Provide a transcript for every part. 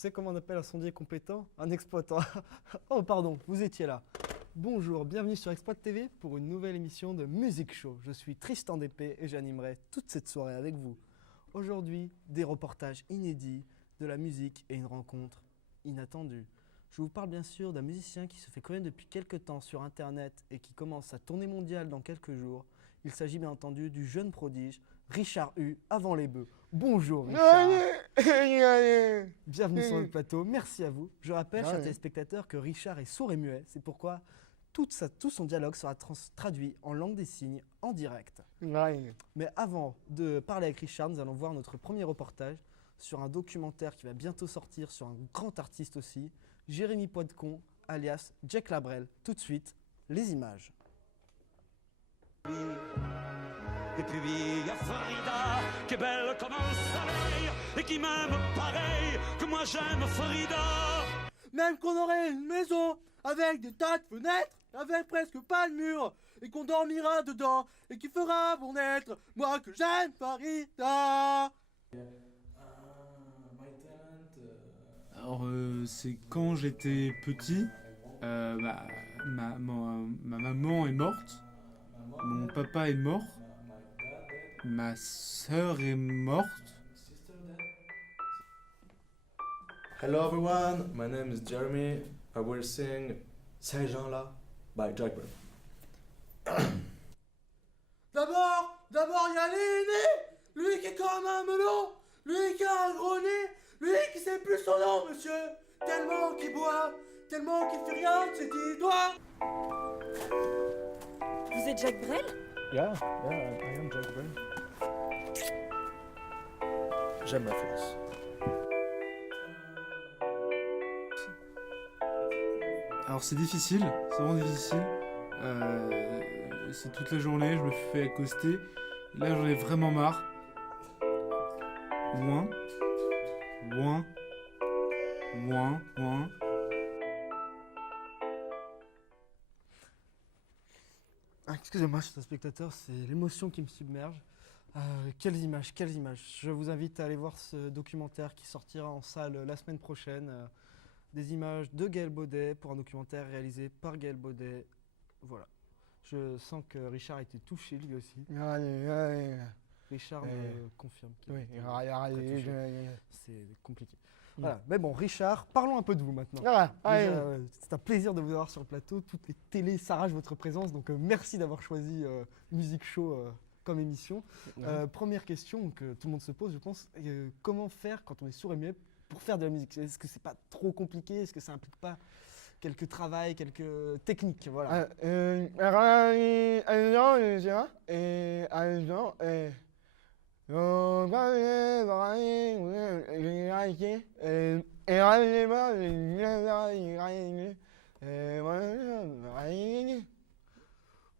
sais comment on appelle un sondier compétent? Un exploitant. Oh pardon, vous étiez là. Bonjour, bienvenue sur Exploit TV pour une nouvelle émission de Music Show. Je suis Tristan Dépée et j'animerai toute cette soirée avec vous. Aujourd'hui, des reportages inédits, de la musique et une rencontre inattendue. Je vous parle bien sûr d'un musicien qui se fait connaître depuis quelques temps sur internet et qui commence sa tournée mondiale dans quelques jours. Il s'agit bien entendu du jeune prodige Richard Hu avant les bœufs. Bonjour Richard. Bienvenue sur le plateau, merci à vous. Je rappelle, chers téléspectateurs, que Richard est sourd et muet. C'est pourquoi tout son dialogue sera traduit en langue des signes en direct. Mais avant de parler avec Richard, nous allons voir notre premier reportage sur un documentaire qui va bientôt sortir sur un grand artiste aussi, Jérémy Poincon, alias Jack Labrel. Tout de suite, les images. Et puis il y a Frida, qui est belle comme un soleil, et qui m'aime pareil que moi j'aime Frida. Même qu'on aurait une maison avec des tas de fenêtres, avec presque pas de mur, et qu'on dormira dedans, et qui fera bon être, moi que j'aime Farida. Alors c'est quand j'étais petit, ma maman est morte, mon papa est mort, ma sœur est morte. Hello everyone, my name is Jeremy. I will sing Ces gens-là by Jack Brel. D'abord, il y a l'aîné, lui qui est comme un melon, lui qui a un gros nez, lui qui sait plus son nom, monsieur, tellement qu'il boit, tellement qu'il fait rien de ses 10 doigts. Vous êtes Jack Brel? Yeah, I am Jack Brel. J'aime la France. Alors c'est difficile, c'est vraiment difficile. C'est toute la journée, je me fais accoster. Là j'en ai vraiment marre. Moins. Excusez-moi, chers spectateurs, c'est l'émotion qui me submerge. Quelles images. Je vous invite à aller voir ce documentaire qui sortira en salle la semaine prochaine. Des images de Gaël Baudet pour un documentaire réalisé par Gaël Baudet. Voilà. Je sens que Richard a été touché lui aussi. Richard me confirme qu'il a été très touché. C'est compliqué. Voilà. Mais bon, Richard, parlons un peu de vous maintenant. Déjà, c'est un plaisir de vous avoir sur le plateau. Toutes les télés s'arrachent votre présence, donc merci d'avoir choisi Music Show comme émission. Première question que tout le monde se pose, je pense, comment faire quand on est sourd et muet pour faire de la musique? Est-ce que c'est pas trop compliqué? Est-ce que ça implique pas quelques travail, quelques techniques? Voilà.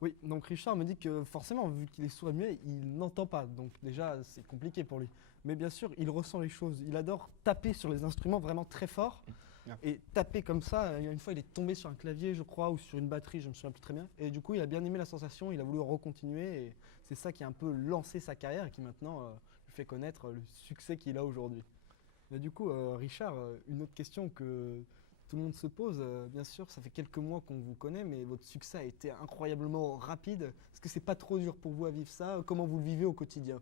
Oui, donc Richard me dit que forcément, vu qu'il est sourd et muet, il n'entend pas. Donc déjà, c'est compliqué pour lui. Mais bien sûr, il ressent les choses. Il adore taper sur les instruments vraiment très fort. Et taper comme ça, une fois il est tombé sur un clavier, je crois, ou sur une batterie, je me souviens plus très bien. Et du coup, il a bien aimé la sensation, il a voulu recontinuer. Et c'est ça qui a un peu lancé sa carrière et qui maintenant lui fait connaître le succès qu'il a aujourd'hui. Mais du coup, Richard, une autre question que tout le monde se pose, bien sûr, ça fait quelques mois qu'on vous connaît, mais votre succès a été incroyablement rapide. Est-ce que c'est pas trop dur pour vous à vivre ça? Comment vous le vivez au quotidien?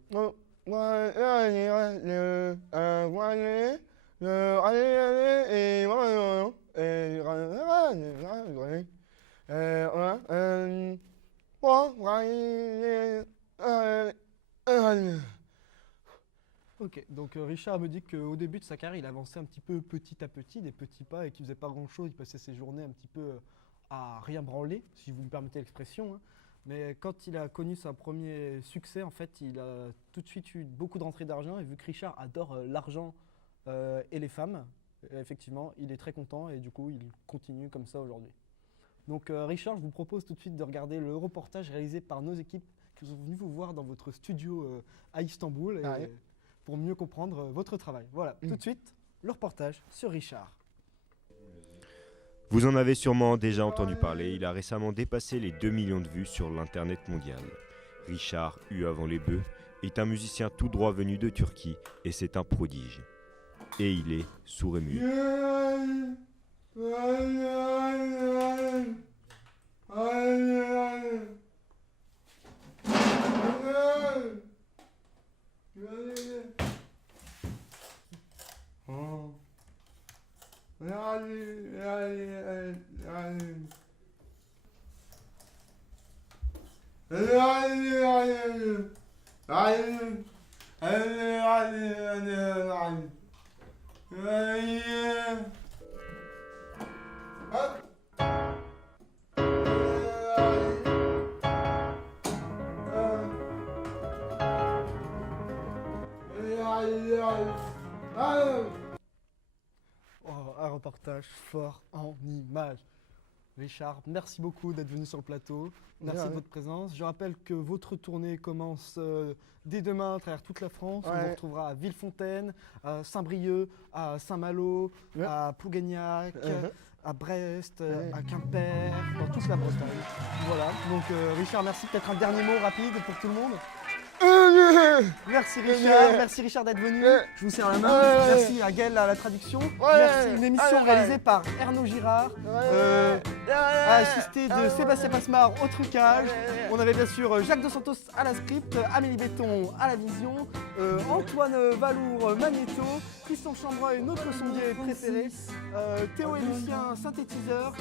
Ok, donc Richard me dit qu'au début de sa carrière, il avançait un petit peu petit à petit, des petits pas, et qu'il faisait pas grand-chose. Il passait ses journées un petit peu à rien branler, si vous me permettez l'expression, hein. Mais quand il a connu son premier succès, en fait, il a tout de suite eu beaucoup de rentrées d'argent. Et vu que Richard adore l'argent et les femmes, effectivement, il est très content et du coup, il continue comme ça aujourd'hui. Donc Richard, je vous propose tout de suite de regarder le reportage réalisé par nos équipes qui sont venues vous voir dans votre studio à Istanbul pour mieux comprendre votre travail. Voilà, tout de suite, le reportage sur Richard. Vous en avez sûrement déjà entendu parler, il a récemment dépassé les 2 millions de vues sur l'internet mondial. Richard Hu avant les bœufs est un musicien tout droit venu de Turquie et c'est un prodige. et il est sourd et muet. Oh, un reportage fort en images. Richard, merci beaucoup d'être venu sur le plateau. Merci de votre présence. Je rappelle que votre tournée commence dès demain à travers toute la France. On vous retrouvera à Villefontaine, à Saint-Brieuc, à Saint-Malo, à Plougagnac, à Brest, à Quimper, dans toute la Bretagne. Voilà. Donc Richard, merci. Peut-être un dernier mot rapide pour tout le monde. Merci Richard d'être venu. Je vous serre la main. Merci à Gaël à la traduction. Merci. Une émission réalisée par Ernaud Girard, assisté de Sébastien Passemard au trucage. On avait bien sûr Jacques Dos Santos à la script, Amélie Béton à la vision, Antoine Valour Magnéto, Christian Chambreuil notre sondier préféré, Théo et Lucien synthétiseur,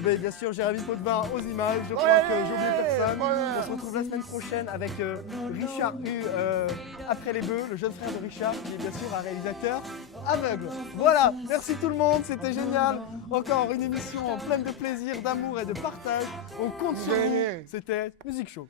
bien sûr Jérémy Potvin aux images. Je crois que j'ai oublié personne. On se retrouve la semaine prochaine avec Richard Hu, après les bœufs, le jeune frère de Richard, qui est bien sûr un réalisateur aveugle. Voilà, merci tout le monde, c'était génial. Encore une émission pleine de plaisir, d'amour et de partage. On compte sur vous. C'était Music Show.